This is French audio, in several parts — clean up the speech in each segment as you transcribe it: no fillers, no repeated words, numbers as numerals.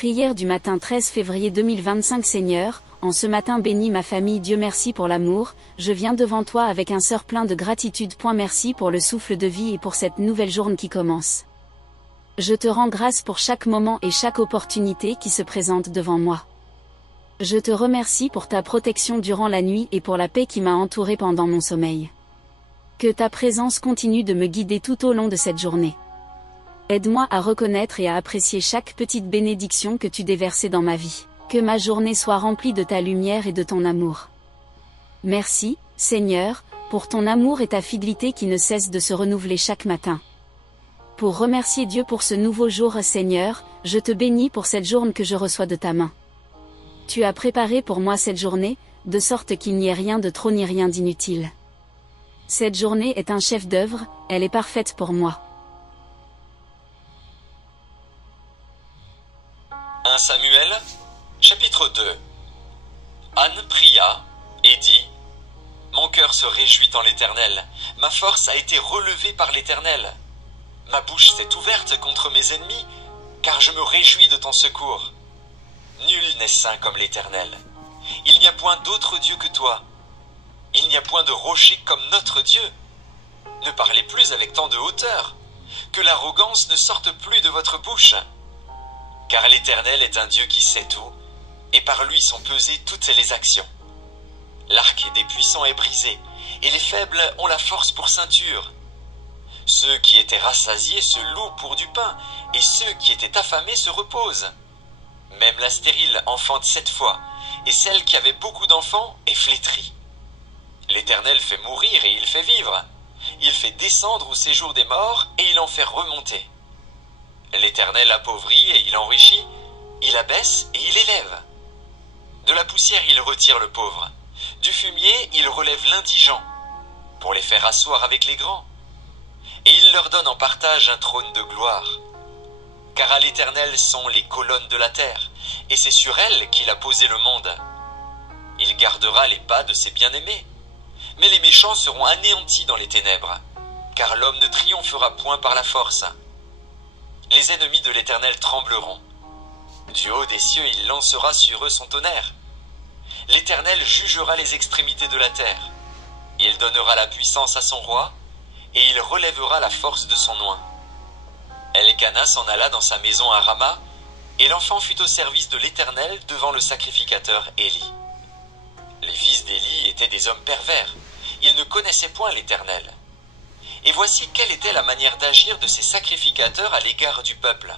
Prière du matin 13 février 2025. Seigneur, en ce matin bénis ma famille. Dieu merci pour l'amour, je viens devant toi avec un cœur plein de gratitude. Merci pour le souffle de vie et pour cette nouvelle journée qui commence. Je te rends grâce pour chaque moment et chaque opportunité qui se présente devant moi. Je te remercie pour ta protection durant la nuit et pour la paix qui m'a entouré pendant mon sommeil. Que ta présence continue de me guider tout au long de cette journée. Aide-moi à reconnaître et à apprécier chaque petite bénédiction que tu déversais dans ma vie. Que ma journée soit remplie de ta lumière et de ton amour. Merci, Seigneur, pour ton amour et ta fidélité qui ne cessent de se renouveler chaque matin. Pour remercier Dieu pour ce nouveau jour, Seigneur, je te bénis pour cette journée que je reçois de ta main. Tu as préparé pour moi cette journée, de sorte qu'il n'y ait rien de trop ni rien d'inutile. Cette journée est un chef-d'œuvre, elle est parfaite pour moi. 1 Samuel, chapitre 2. Anne pria et dit : Mon cœur se réjouit en l'Éternel, ma force a été relevée par l'Éternel. Ma bouche s'est ouverte contre mes ennemis, car je me réjouis de ton secours. Nul n'est saint comme l'Éternel. Il n'y a point d'autre Dieu que toi. Il n'y a point de rocher comme notre Dieu. Ne parlez plus avec tant de hauteur, que l'arrogance ne sorte plus de votre bouche. Car l'Éternel est un Dieu qui sait tout, et par lui sont pesées toutes les actions. L'arc des puissants est brisé, et les faibles ont la force pour ceinture. Ceux qui étaient rassasiés se louent pour du pain, et ceux qui étaient affamés se reposent. Même la stérile enfante 7 fois, et celle qui avait beaucoup d'enfants est flétrie. L'Éternel fait mourir et il fait vivre. Il fait descendre au séjour des morts, et il en fait remonter. L'Éternel appauvrit et il enrichit, il abaisse et il élève. De la poussière il retire le pauvre, du fumier il relève l'indigent, pour les faire asseoir avec les grands. Et il leur donne en partage un trône de gloire. Car à l'Éternel sont les colonnes de la terre, et c'est sur elles qu'il a posé le monde. Il gardera les pas de ses bien-aimés, mais les méchants seront anéantis dans les ténèbres, car l'homme ne triomphera point par la force. Les ennemis de l'Éternel trembleront. Du haut des cieux, il lancera sur eux son tonnerre. L'Éternel jugera les extrémités de la terre. Il donnera la puissance à son roi, et il relèvera la force de son oint. Elkana s'en alla dans sa maison à Rama, et l'enfant fut au service de l'Éternel devant le sacrificateur Élie. Les fils d'Élie étaient des hommes pervers. Ils ne connaissaient point l'Éternel. Et voici quelle était la manière d'agir de ces sacrificateurs à l'égard du peuple.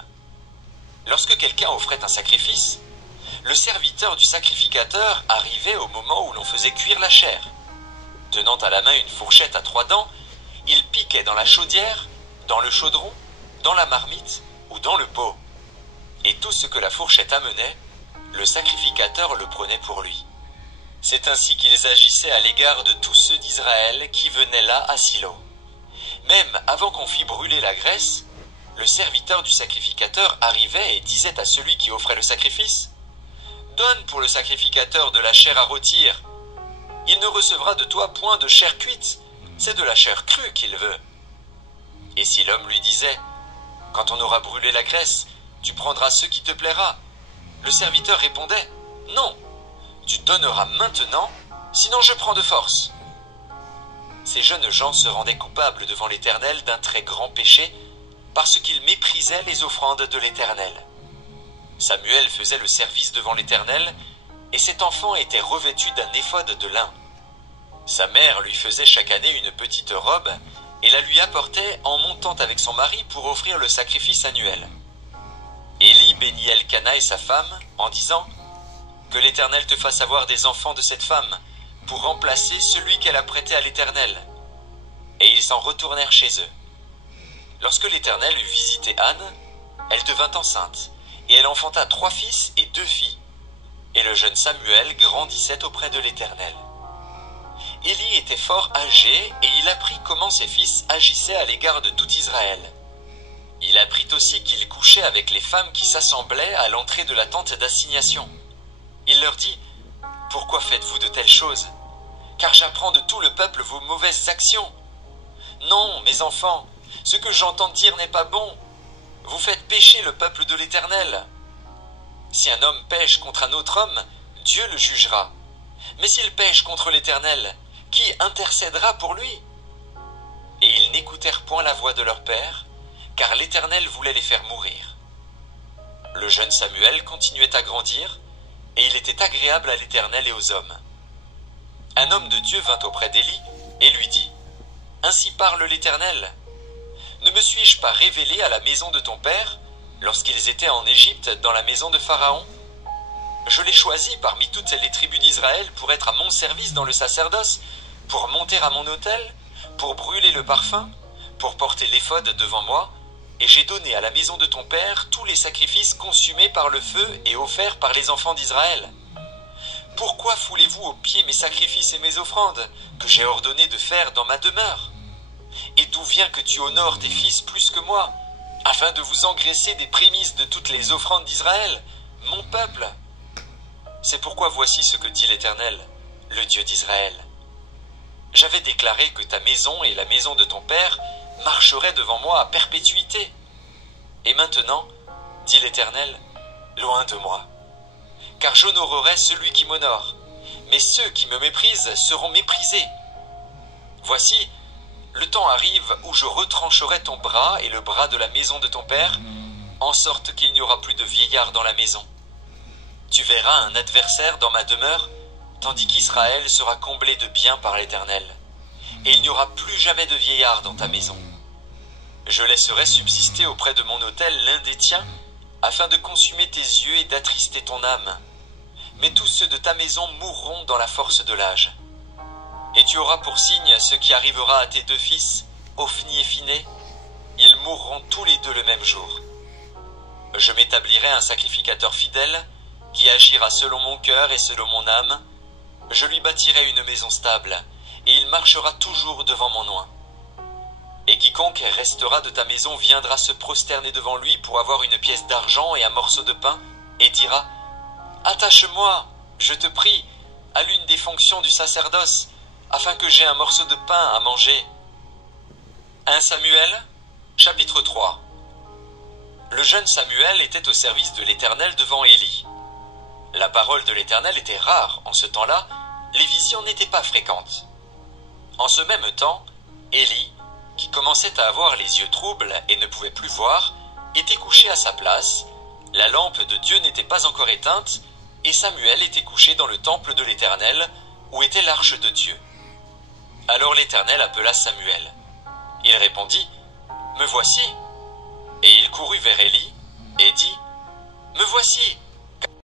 Lorsque quelqu'un offrait un sacrifice, le serviteur du sacrificateur arrivait au moment où l'on faisait cuire la chair. Tenant à la main une fourchette à 3 dents, il piquait dans la chaudière, dans le chaudron, dans la marmite ou dans le pot. Et tout ce que la fourchette amenait, le sacrificateur le prenait pour lui. C'est ainsi qu'ils agissaient à l'égard de tous ceux d'Israël qui venaient là à Silo. Même avant qu'on fît brûler la graisse, le serviteur du sacrificateur arrivait et disait à celui qui offrait le sacrifice : Donne pour le sacrificateur de la chair à rôtir. Il ne recevra de toi point de chair cuite, c'est de la chair crue qu'il veut. Et si l'homme lui disait : Quand on aura brûlé la graisse, tu prendras ce qui te plaira, le serviteur répondait : Non, tu donneras maintenant, sinon je prends de force. Ces jeunes gens se rendaient coupables devant l'Éternel d'un très grand péché, parce qu'ils méprisaient les offrandes de l'Éternel. Samuel faisait le service devant l'Éternel, et cet enfant était revêtu d'un éphod de lin. Sa mère lui faisait chaque année une petite robe, et la lui apportait en montant avec son mari pour offrir le sacrifice annuel. Élie bénit Elkana et sa femme, en disant : Que l'Éternel te fasse avoir des enfants de cette femme, pour remplacer celui qu'elle a prêté à l'Éternel. Et ils s'en retournèrent chez eux. Lorsque l'Éternel eut visité Anne, elle devint enceinte, et elle enfanta 3 fils et 2 filles. Et le jeune Samuel grandissait auprès de l'Éternel. Élie était fort âgé, et il apprit comment ses fils agissaient à l'égard de tout Israël. Il apprit aussi qu'il couchait avec les femmes qui s'assemblaient à l'entrée de la tente d'assignation. Il leur dit : Pourquoi faites-vous de telles choses ? Car j'apprends de tout le peuple vos mauvaises actions. Non, mes enfants, ce que j'entends dire n'est pas bon. Vous faites pécher le peuple de l'Éternel. Si un homme pêche contre un autre homme, Dieu le jugera. Mais s'il pêche contre l'Éternel, qui intercédera pour lui? Et ils n'écoutèrent point la voix de leur père, car l'Éternel voulait les faire mourir. Le jeune Samuel continuait à grandir, et il était agréable à l'Éternel et aux hommes. Un homme de Dieu vint auprès d'Élie et lui dit: Ainsi parle l'Éternel. Ne me suis-je pas révélé à la maison de ton père, lorsqu'ils étaient en Égypte dans la maison de Pharaon? Je l'ai choisi parmi toutes les tribus d'Israël pour être à mon service dans le sacerdoce, pour monter à mon autel, pour brûler le parfum, pour porter l'éphod devant moi, et j'ai donné à la maison de ton père tous les sacrifices consumés par le feu et offerts par les enfants d'Israël. Pourquoi foulez-vous aux pieds mes sacrifices et mes offrandes, que j'ai ordonné de faire dans ma demeure? Et d'où vient que tu honores tes fils plus que moi, afin de vous engraisser des prémices de toutes les offrandes d'Israël, mon peuple? C'est pourquoi voici ce que dit l'Éternel, le Dieu d'Israël. J'avais déclaré que ta maison et la maison de ton père marcheraient devant moi à perpétuité. Et maintenant, dit l'Éternel, loin de moi. Car j'honorerai celui qui m'honore, mais ceux qui me méprisent seront méprisés. Voici, le temps arrive où je retrancherai ton bras et le bras de la maison de ton père, en sorte qu'il n'y aura plus de vieillard dans la maison. Tu verras un adversaire dans ma demeure, tandis qu'Israël sera comblé de bien par l'Éternel, et il n'y aura plus jamais de vieillard dans ta maison. Je laisserai subsister auprès de mon autel l'un des tiens, afin de consumer tes yeux et d'attrister ton âme. Mais tous ceux de ta maison mourront dans la force de l'âge. Et tu auras pour signe ce qui arrivera à tes deux fils, Ophni et Phiné. Ils mourront tous les deux le même jour. Je m'établirai un sacrificateur fidèle, qui agira selon mon cœur et selon mon âme. Je lui bâtirai une maison stable, et il marchera toujours devant mon oint. Et quiconque restera de ta maison viendra se prosterner devant lui pour avoir une pièce d'argent et un morceau de pain, et dira: Attache-moi, je te prie, à l'une des fonctions du sacerdoce, afin que j'aie un morceau de pain à manger. 1 Samuel, chapitre 3. Le jeune Samuel était au service de l'Éternel devant Élie. La parole de l'Éternel était rare en ce temps-là, les visions n'étaient pas fréquentes. En ce même temps, Élie, qui commençait à avoir les yeux troubles et ne pouvait plus voir, était couché à sa place, la lampe de Dieu n'était pas encore éteinte, et Samuel était couché dans le temple de l'Éternel, où était l'arche de Dieu. Alors l'Éternel appela Samuel. Il répondit: Me voici. Et il courut vers Élie, et dit: Me voici.